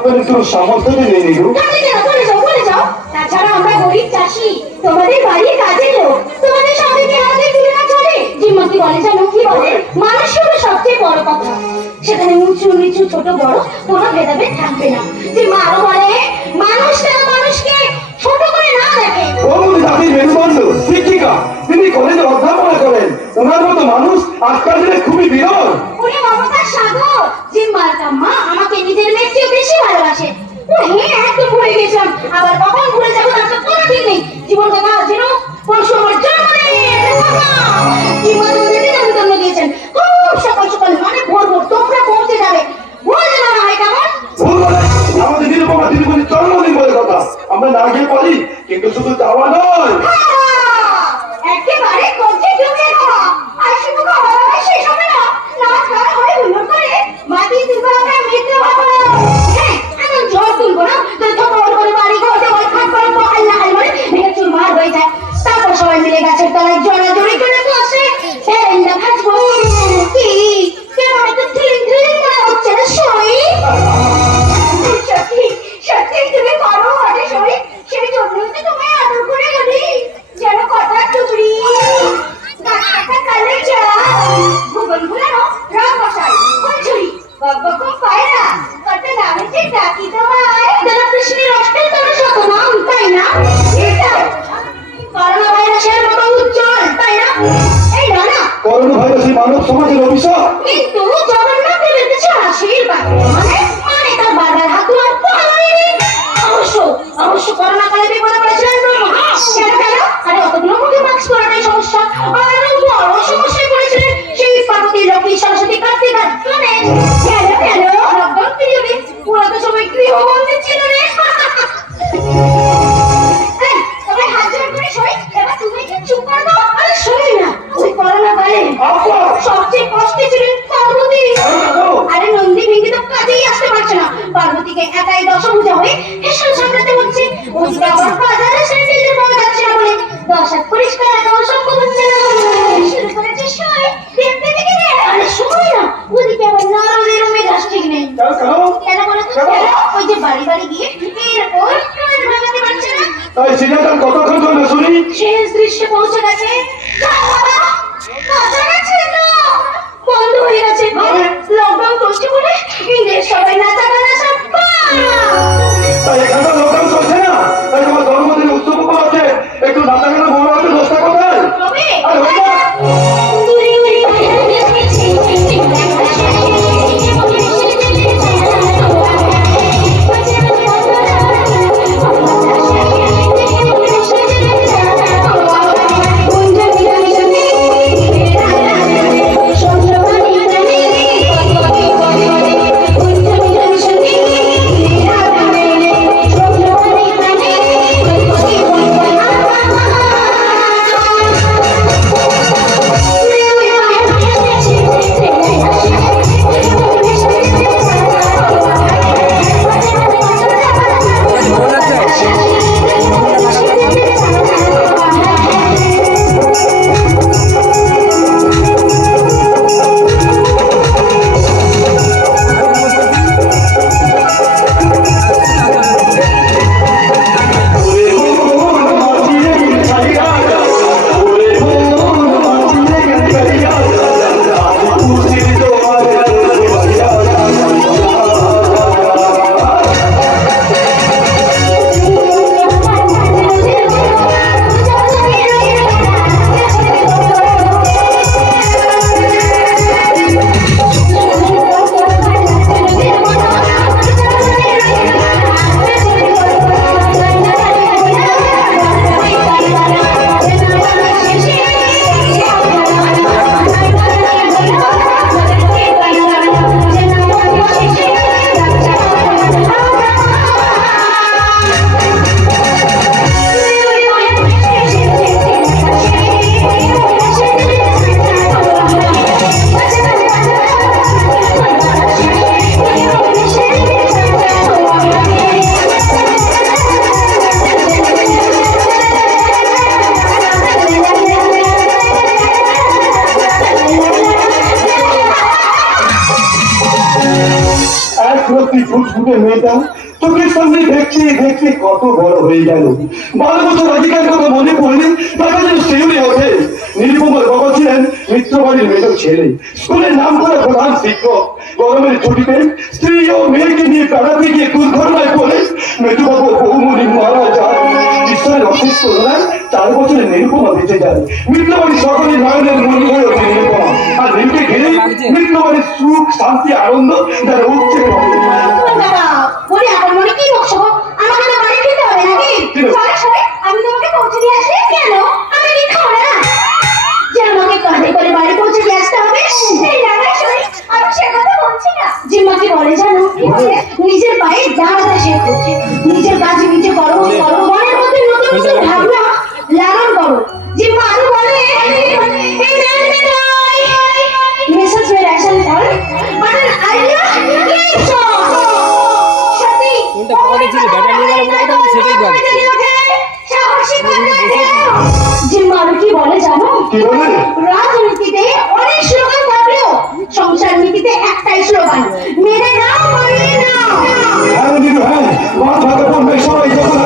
আপনার একটু সামর্থ্য নেই নিগু। বলে যাও। তাছাড়া আমরা গরিব চাষি, তোমাদের বাড়ির কাজের লোক, তোমাদের সঙ্গে কি আমাদের তুলনা চলে? জিম্মাতি বলে জানো কি বলে? মানুষ হলো সবচেয়ে বড় কথা, সেখানে উঁচু নিচু ছোট বড় কোনো ভেদাভেদ থাকবে না। যে আরো বলে মানুষ যেন মানুষকে ছোট করে না দেখে। জাতির মেরুদণ্ড শিক্ষিকা, তিনি কলেজে অধ্যাপনা করেন, ওনার মতো মানুষ আজকাল দিনে খুবই বিরল। উনি মমতার সাগর। জিম্মার কাম্মা আমাকে নিজের মেয়ের চেয়ে বেশি ভালোবাসে। ও হ্যাঁ, একদম ভুলে গেছিলাম, আবার কখন ভুলে যাবো তার তো কোনো ঠিক নেই। জীবন দেখা যেন কোন সময় জন্ম নেই। জীবন তোমাদের নিমন্ত্রণ দিয়েছেন খুব সকাল সকাল, মানে ভোর ভোর তোমরা পৌঁছে যাবে। ভুল যেন না হয়, কেমন? আমাদের নিরুপমা দিদিমণির জন্মদিন বলে কথা, আমরা না গিয়ে পারি, কিন্তু শুধু যাওয়া নয়, একেবারে কঞ্চে জমিয়ে দেওয়া। আর শুধু খাওয়া দাওয়া শেষ হবে না, নাচ গান হয় হুল্লোড় করে মাটি তুলবো, আমরা মিত্র ভাবো। হ্যাঁ, এমন ঝড় তুলবো না যে ধপল করে বাড়ি ঘর দেওয়াল খাট করে আল্লাহ আল্লাহ ভেঙে চুরমার হয়ে যায়। তারপর সবাই মিলে গাছের তলায় জড়াজড়ি করে বসে ফেরেন্ডা ভাজবো। কি কেমন একটা থ্রিলিং থ্রিলিং মনে হচ্ছে না সই? সত্যি সত্যি তুমি পারো আরে সই, সেই জন্যই তো তোমায় আদর করে বলি যেন কথা টুকরি গাছটা কালে যা ভুবন ভুলানো রাম বসাই কঞ্চুরি বাবা কো পায়রা কত নামে যে ডাকি তোমায়। যেন কৃষ্ণের অষ্টের তোর শত নাম, তাই না? এটাও করোনা ভাইরাসের মতো উজ্জ্বল, তাই না? এই না করোনা ভাইরাসই মানব সমাজের অভিশাপ, কিন্তু জগন্নাথের কিছু আশীর্বাদ, মানে মানে তার বাবার হাত আর অবশ্য অবশ্য করোনা কালে বিপদে পড়েছিলেন ব্রহ্মা। কেন কেন? আরে অতগুলো মুখে মাস্ক পরাটাই সমস্যা, আর বড় সমস্যায় পড়েছিলেন সেই পার্বতী লক্ষ্মী সরস্বতী কার্তিক আর গণেশ। কেন কেন? লকডাউন পিরিয়ডে পুরো তো সবাই গৃহবন্দী ছিল রে। তবে হাত জোড় করে সই, এবার তুমি কি চুপ করে দাও? আরে সই না, ওই করোনা কালে সবচেয়ে কষ্টে ছিলেন পার্বতী। আরে নন্দী ভেঙ্গি তো কাজেই আসতে পারছে না, পার্বতীকে একাই দশভুজা হয়ে হেসল সামলাতে হচ্ছে। ওদিকে আবার বাজারে স্যানিটাইজার পাওয়া যাচ্ছে না বলে দশ হাত পরিষ্কার রাখাও সম্ভব হচ্ছে না। শুরু করেছে সই দেখতে দেখে রে। আরে সই না, ওদিকে আবার নারদের মেজাজ ঠিক নেই। কেন বলো তো? ওই যে বাড়ি বাড়ি গিয়ে এরপর ট্রেন ভাঙাতে পারছে না। তাই সিনেমাটা কতক্ষণ চলবে শুনি? শেষ দৃশ্যে পৌঁছে গেছে, বন্ধ হয়ে গেছে। লকডাউন চলছে বলে ইংরেজ সবাই নাচা গানা সব তাই এখানে লকডাউন চলছে না, তাই তোমার জন্মদিনের উৎসব উপলক্ষে একটু নাচা গানা বড় হাতে দশটা কোথায়? একরত্তি ফুটফুটে মেয়েটা চোখের সামনে দেখতে দেখতে কত বড় হয়ে গেল। 12 বছর আগেকার কথা মনে পড়লে তাকে যেন শিউরে ওঠে। নিরুপমার বাবা ছিলেন মিত্রবাড়ির মেয়ের ছেলে, স্কুলের নাম করা প্রধান শিক্ষক। গরমের ছুটিতে স্ত্রী ও মেয়েকে নিয়ে বেড়াতে গিয়ে দুর্ঘটনায় পড়ে মেজবাবু বৌমনি মারা যায়। ঈশ্বরের অশেষ করুণায় 4 বছরের নিরুপমা বেঁচে যায়। মিত্রবাড়ির সকলে নয়নের মনি হয়ে ওঠে নিরুপমা, আর নীলকে ঘিরে মিত্রবাড়ির সুখ শান্তি আনন্দ যারা উঠছে দাদা বলি আমার মনে কি নকশা গো? আমাকে তো বাড়ি ফিরতে হবে নাকি? চলে সরে আমি তোমাকে পৌঁছে দিয়ে আসি। কেন আমি কি খাবো না যে আমাকে কাঁধে করে বাড়ি পৌঁছে দিয়ে আসতে হবে? এই দাদা সরে আমি সে কথা বলছি না। জিম্মা কি বলে জানো? কি বলে? নিজের পায়ে দাঁড়াতে শেখো, নিজের কাজে নিজে করো করো, মনের মধ্যে নতুন নতুন ভাবনা লালন করো। জিম্মা আরো বলে এই ম্যান মেসেজ में ration fall button idea click সত্যি কোনটা পকেটে ছিল ব্যাটা নিয়ে গেল বলে তো সেটাই ভাবছি সাহসী জিম্মা কি বলে জানো? কি বলে?